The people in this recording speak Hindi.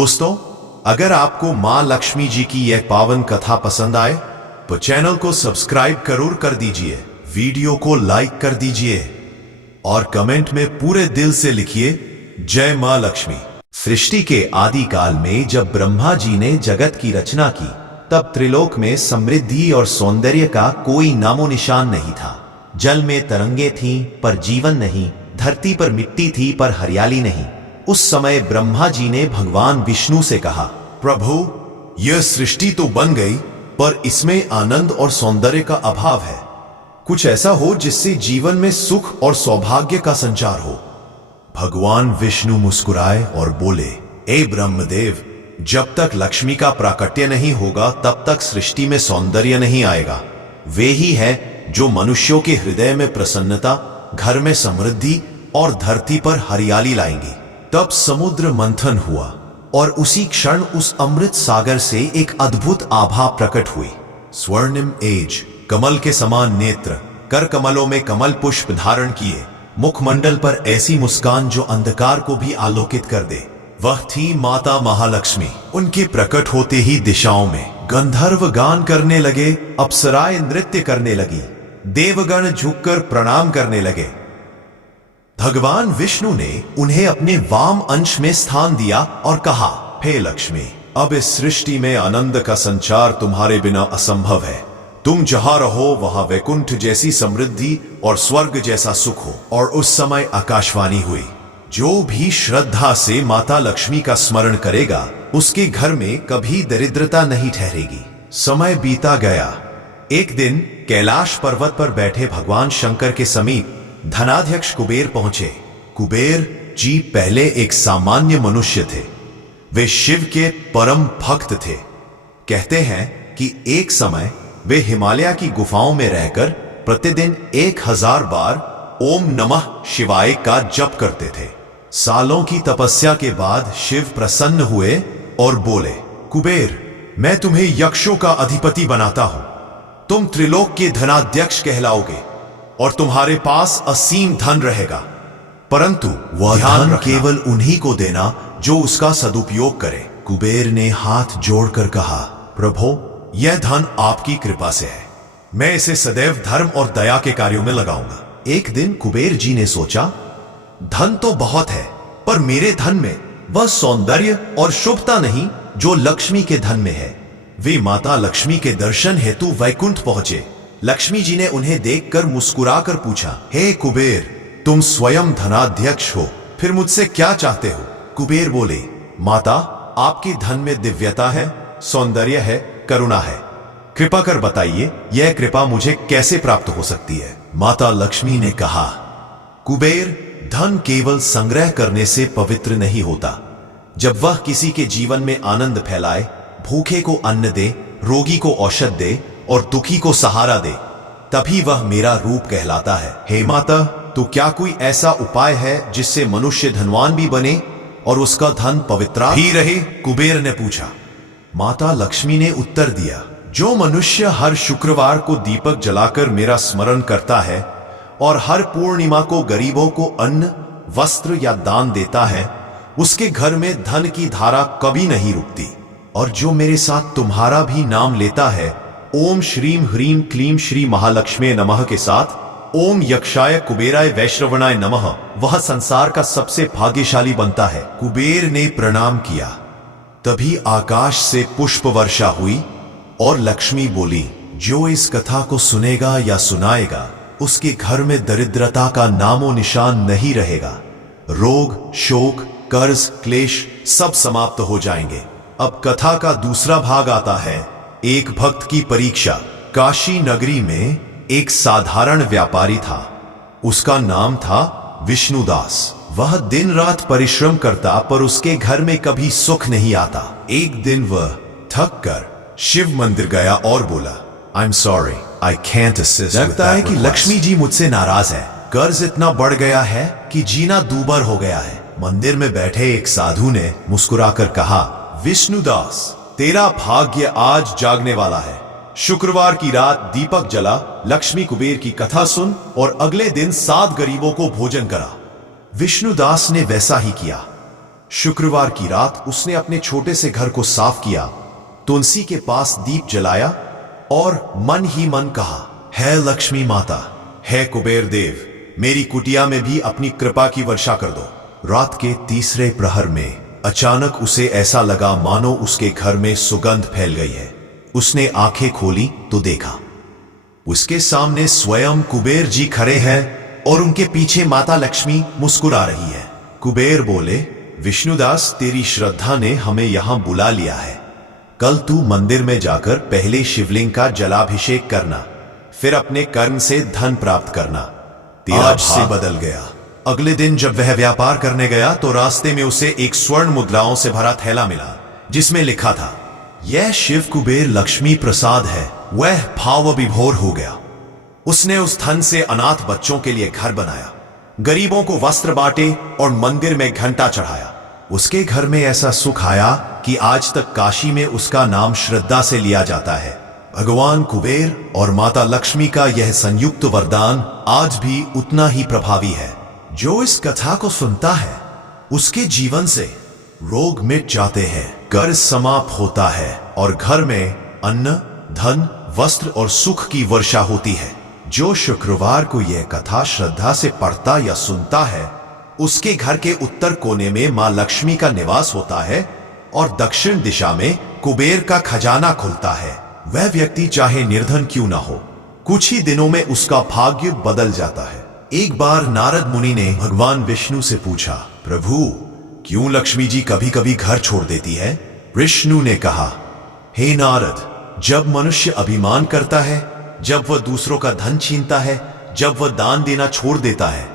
दोस्तों, अगर आपको मां लक्ष्मी जी की यह पावन कथा पसंद आए तो चैनल को सब्सक्राइब जरूर कर दीजिए, वीडियो को लाइक कर दीजिए और कमेंट में पूरे दिल से लिखिए जय मां लक्ष्मी। सृष्टि के आदि काल में जब ब्रह्मा जी ने जगत की रचना की तब त्रिलोक में समृद्धि और सौंदर्य का कोई नामो निशान नहीं था। जल में तरंगे थीं पर जीवन नहीं, धरती पर मिट्टी थी पर हरियाली नहीं। उस समय ब्रह्मा जी ने भगवान विष्णु से कहा, प्रभु, यह सृष्टि तो बन गई पर इसमें आनंद और सौंदर्य का अभाव है। कुछ ऐसा हो जिससे जीवन में सुख और सौभाग्य का संचार हो। भगवान विष्णु मुस्कुराए और बोले, ए ब्रह्मदेव, जब तक लक्ष्मी का प्राकट्य नहीं होगा तब तक सृष्टि में सौंदर्य नहीं आएगा। वे ही है जो मनुष्यों के हृदय में प्रसन्नता, घर में समृद्धि और धरती पर हरियाली लाएंगी। तब समुद्र मंथन हुआ और उसी क्षण उस अमृत सागर से एक अद्भुत आभा प्रकट हुई। स्वर्णिम एज, कमल के समान नेत्र, कर कमलों में कमल पुष्प धारण किए, मुखमंडल पर ऐसी मुस्कान जो अंधकार को भी आलोकित कर दे, वह थी माता महालक्ष्मी। उनके प्रकट होते ही दिशाओं में गंधर्व गान करने लगे, अप्सराएं नृत्य करने लगी, देवगण झुककर प्रणाम करने लगे। भगवान विष्णु ने उन्हें अपने वाम अंश में स्थान दिया और कहा, हे लक्ष्मी, अब इस सृष्टि में आनंद का संचार तुम्हारे बिना असंभव है। तुम जहां रहो वहां वैकुंठ जैसी समृद्धि और स्वर्ग जैसा सुख हो। और उस समय आकाशवाणी हुई, जो भी श्रद्धा से माता लक्ष्मी का स्मरण करेगा उसके घर में कभी दरिद्रता नहीं ठहरेगी। समय बीता गया। एक दिन कैलाश पर्वत पर बैठे भगवान शंकर के समीप धनाध्यक्ष कुबेर पहुंचे। कुबेर जी पहले एक सामान्य मनुष्य थे। वे शिव के परम भक्त थे। कहते हैं कि एक समय वे हिमालय की गुफाओं में रहकर प्रतिदिन 1000 बार ओम नमः शिवाय का जप करते थे। सालों की तपस्या के बाद शिव प्रसन्न हुए और बोले, कुबेर, मैं तुम्हें यक्षों का अधिपति बनाता हूं। तुम त्रिलोक के धनाध्यक्ष कहलाओगे और तुम्हारे पास असीम धन रहेगा, परंतु वह धन केवल उन्हीं को देना जो उसका सदुपयोग करे। कुबेर ने हाथ जोड़कर कहा, प्रभु, यह धन आपकी कृपा से है। मैं इसे सदैव धर्म और दया के कार्यों में लगाऊंगा। एक दिन कुबेर जी ने सोचा, धन तो बहुत है पर मेरे धन में वह सौंदर्य और शुभता नहीं जो लक्ष्मी के धन में है। वे माता लक्ष्मी के दर्शन हेतु वैकुंठ पहुंचे। लक्ष्मी जी ने उन्हें देखकर मुस्कुराकर पूछा, हे कुबेर, तुम स्वयं धनाध्यक्ष हो, फिर मुझसे क्या चाहते हो? कुबेर बोले, माता, आपके धन में दिव्यता है, सौंदर्य है, करुणा है। कृपा कर बताइए, यह कृपा मुझे कैसे प्राप्त हो सकती है? माता लक्ष्मी ने कहा, कुबेर, धन केवल संग्रह करने से पवित्र नहीं होता। जब वह किसी के जीवन में आनंद फैलाए, भूखे को अन्न दे, रोगी को औषध दे और दुखी को सहारा दे, तभी वह मेरा रूप कहलाता है। हे माता, तो क्या कोई ऐसा उपाय है जिससे मनुष्य धनवान भी बने और उसका धन पवित्र ही रहे? कुबेर ने पूछा। माता लक्ष्मी ने उत्तर दिया, जो मनुष्य हर शुक्रवार को दीपक जलाकर मेरा स्मरण करता है और हर पूर्णिमा को गरीबों को अन्न, वस्त्र या दान देता है, उसके घर में धन की धारा कभी नहीं रुकती। और जो मेरे साथ तुम्हारा भी नाम लेता है, ओम श्रीम ह्रीम क्लीम श्री महालक्ष्मी नमः के साथ ओम यक्षाय कुबेराय वैश्रवणाय नमः, वह संसार का सबसे भाग्यशाली बनता है। कुबेर ने प्रणाम किया। तभी आकाश से पुष्प वर्षा हुई और लक्ष्मी बोली, जो इस कथा को सुनेगा या सुनाएगा उसके घर में दरिद्रता का नामो निशान नहीं रहेगा। रोग, शोक, कर्ज, क्लेश सब समाप्त हो जाएंगे। अब कथा का दूसरा भाग आता है, एक भक्त की परीक्षा। काशी नगरी में एक साधारण व्यापारी था। उसका नाम था विष्णुदास। वह दिन रात परिश्रम करता पर उसके घर में कभी सुख नहीं आता। एक दिन वह थक कर शिव मंदिर गया और बोला, I am sorry, I can't assist. लगता है कि लक्ष्मी जी मुझसे नाराज है। कर्ज इतना बढ़ गया है कि जीना दूभर हो गया है। मंदिर में बैठे एक साधु ने मुस्कुराकर कहा, विष्णुदास, तेरा भाग्य आज जागने वाला है। शुक्रवार की रात दीपक जला, लक्ष्मी कुबेर की कथा सुन और अगले दिन 7 गरीबों को भोजन करा। विष्णुदास ने वैसा ही किया। शुक्रवार की रात उसने अपने छोटे से घर को साफ किया, तुलसी के पास दीप जलाया और मन ही मन कहा, है लक्ष्मी माता, है कुबेर देव, मेरी कुटिया में भी अपनी कृपा की वर्षा कर दो। रात के तीसरे प्रहर में अचानक उसे ऐसा लगा मानो उसके घर में सुगंध फैल गई है। उसने आंखें खोली तो देखा उसके सामने स्वयं कुबेर जी खड़े हैं और उनके पीछे माता लक्ष्मी मुस्कुरा रही है। कुबेर बोले, विष्णुदास, तेरी श्रद्धा ने हमें यहां बुला लिया है। कल तू मंदिर में जाकर पहले शिवलिंग का जलाभिषेक करना, फिर अपने कर्म से धन प्राप्त करना। तेरा भाग्य बदल गया। अगले दिन जब वह व्यापार करने गया तो रास्ते में उसे एक स्वर्ण मुद्राओं से भरा थैला मिला, जिसमें लिखा था, यह शिव कुबेर लक्ष्मी प्रसाद है। वह भाव विभोर हो गया। उसने उस धन से अनाथ बच्चों के लिए घर बनाया, गरीबों को वस्त्र बांटे और मंदिर में घंटा चढ़ाया। उसके घर में ऐसा सुख आया कि आज तक काशी में उसका नाम श्रद्धा से लिया जाता है। भगवान कुबेर और माता लक्ष्मी का यह संयुक्त वरदान आज भी उतना ही प्रभावी है। जो इस कथा को सुनता है उसके जीवन से रोग मिट जाते हैं, कर्ज समाप्त होता है और घर में अन्न, धन, वस्त्र और सुख की वर्षा होती है। जो शुक्रवार को यह कथा श्रद्धा से पढ़ता या सुनता है उसके घर के उत्तर कोने में मां लक्ष्मी का निवास होता है और दक्षिण दिशा में कुबेर का खजाना खुलता है। वह व्यक्ति चाहे निर्धन क्यों ना हो, कुछ ही दिनों में उसका भाग्य बदल जाता है। एक बार नारद मुनि ने भगवान विष्णु से पूछा, प्रभु, क्यों लक्ष्मी जी कभी कभी घर छोड़ देती है? विष्णु ने कहा, हे नारद, जब मनुष्य अभिमान करता है, जब वह दूसरों का धन छीनता है, जब वह दान देना छोड़ देता है,